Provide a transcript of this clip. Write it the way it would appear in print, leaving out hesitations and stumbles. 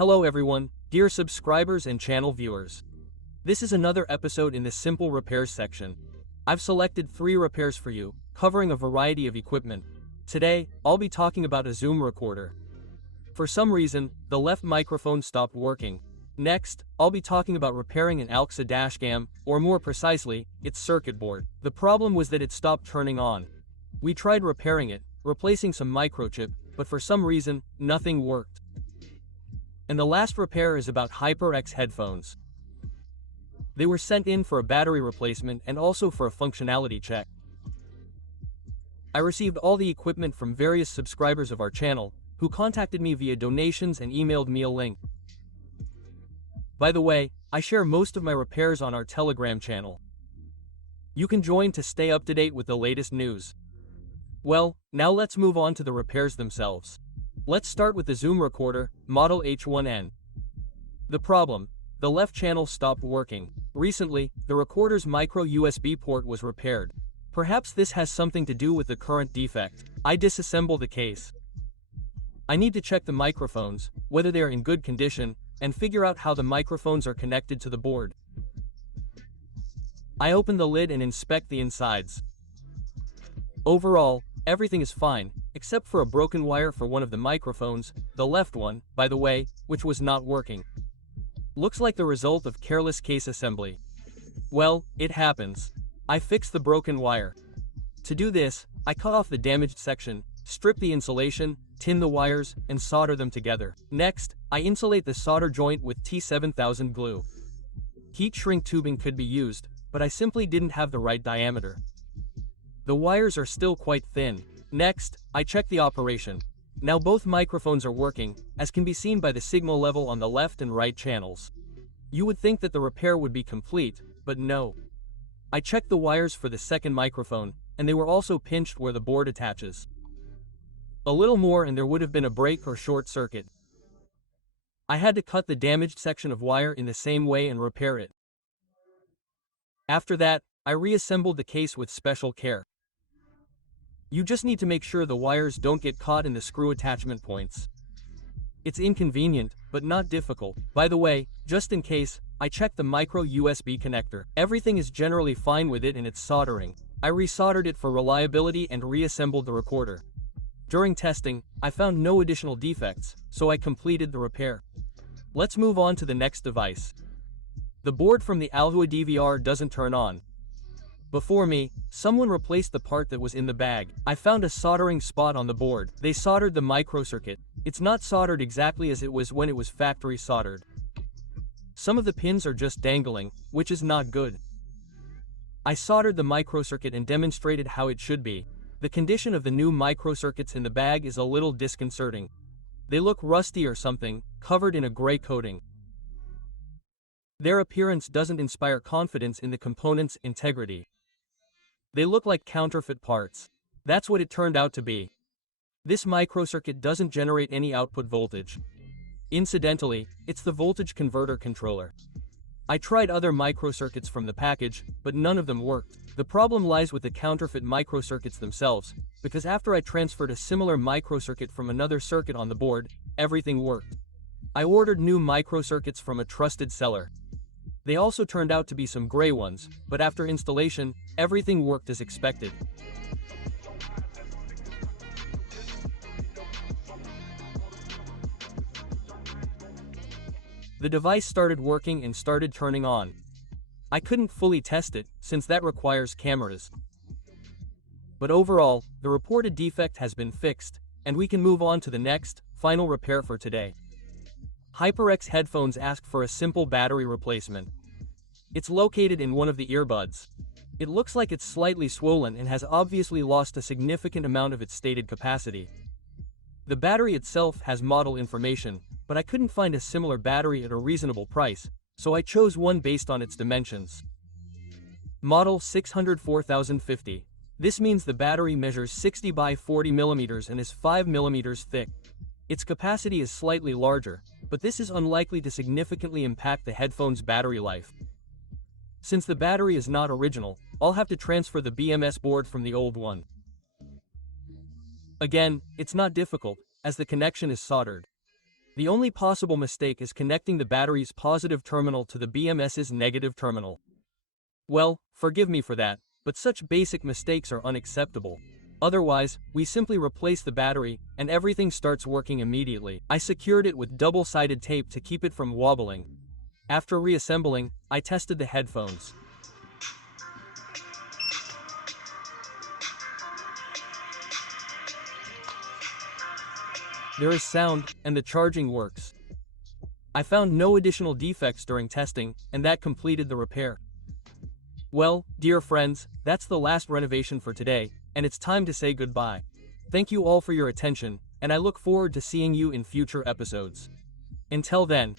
Hello everyone, dear subscribers and channel viewers. This is another episode in the simple repairs section. I've selected 3 repairs for you, covering a variety of equipment. Today, I'll be talking about a Zoom recorder. For some reason, the left microphone stopped working. Next, I'll be talking about repairing an Alhua dashcam, or more precisely, its circuit board. The problem was that it stopped turning on. We tried repairing it, replacing some microchip, but for some reason, nothing worked. And the last repair is about HyperX headphones. They were sent in for a battery replacement and also for a functionality check. I received all the equipment from various subscribers of our channel, who contacted me via donations and emailed me a link. By the way, I share most of my repairs on our Telegram channel. You can join to stay up to date with the latest news. Well, now let's move on to the repairs themselves. Let's start with the Zoom recorder, model H1n. The problem: the left channel stopped working. Recently, the recorder's micro USB port was repaired. Perhaps this has something to do with the current defect. I disassemble the case. I need to check the microphones, whether they are in good condition, and figure out how the microphones are connected to the board. I open the lid and inspect the insides. Overall, everything is fine, except for a broken wire for one of the microphones, the left one, by the way, which was not working. Looks like the result of careless case assembly. Well, it happens. I fixed the broken wire. To do this, I cut off the damaged section, strip the insulation, tin the wires, and solder them together. Next, I insulate the solder joint with T7000 glue. Heat shrink tubing could be used, but I simply didn't have the right diameter. The wires are still quite thin. Next, I check the operation. Now both microphones are working, as can be seen by the signal level on the left and right channels. You would think that the repair would be complete, but no. I checked the wires for the second microphone, and they were also pinched where the board attaches. A little more and there would have been a break or short circuit. I had to cut the damaged section of wire in the same way and repair it. After that, I reassembled the case with special care. You just need to make sure the wires don't get caught in the screw attachment points. It's inconvenient, but not difficult. By the way, just in case, I checked the micro USB connector. Everything is generally fine with it and its soldering. I resoldered it for reliability and reassembled the recorder. During testing, I found no additional defects, so I completed the repair. Let's move on to the next device. The board from the Alhua DVR doesn't turn on. Before me, someone replaced the part that was in the bag. I found a soldering spot on the board. They soldered the microcircuit. It's not soldered exactly as it was when it was factory soldered. Some of the pins are just dangling, which is not good. I soldered the microcircuit and demonstrated how it should be. The condition of the new microcircuits in the bag is a little disconcerting. They look rusty or something, covered in a gray coating. Their appearance doesn't inspire confidence in the component's integrity. They look like counterfeit parts. That's what it turned out to be. This microcircuit doesn't generate any output voltage. Incidentally, it's the voltage converter controller. I tried other microcircuits from the package, but none of them worked. The problem lies with the counterfeit microcircuits themselves, because after I transferred a similar microcircuit from another circuit on the board, everything worked. I ordered new microcircuits from a trusted seller. They also turned out to be some gray ones, but after installation, everything worked as expected. The device started working and started turning on. I couldn't fully test it, since that requires cameras. But overall, the reported defect has been fixed, and we can move on to the next, final repair for today. HyperX headphones ask for a simple battery replacement. It's located in one of the earbuds. It looks like it's slightly swollen and has obviously lost a significant amount of its stated capacity. The battery itself has model information, but I couldn't find a similar battery at a reasonable price, so I chose one based on its dimensions. Model 604050. This means the battery measures 60 by 40 mm and is 5 mm thick. Its capacity is slightly larger, but this is unlikely to significantly impact the headphone's battery life. Since the battery is not original, I'll have to transfer the BMS board from the old one. Again, it's not difficult, as the connection is soldered. The only possible mistake is connecting the battery's positive terminal to the BMS's negative terminal. Well, forgive me for that, but such basic mistakes are unacceptable. Otherwise, we simply replace the battery, and everything starts working immediately. I secured it with double-sided tape to keep it from wobbling. After reassembling, I tested the headphones. There is sound, and the charging works. I found no additional defects during testing, and that completed the repair. Well, dear friends, that's the last renovation for today, and it's time to say goodbye. Thank you all for your attention, and I look forward to seeing you in future episodes. Until then,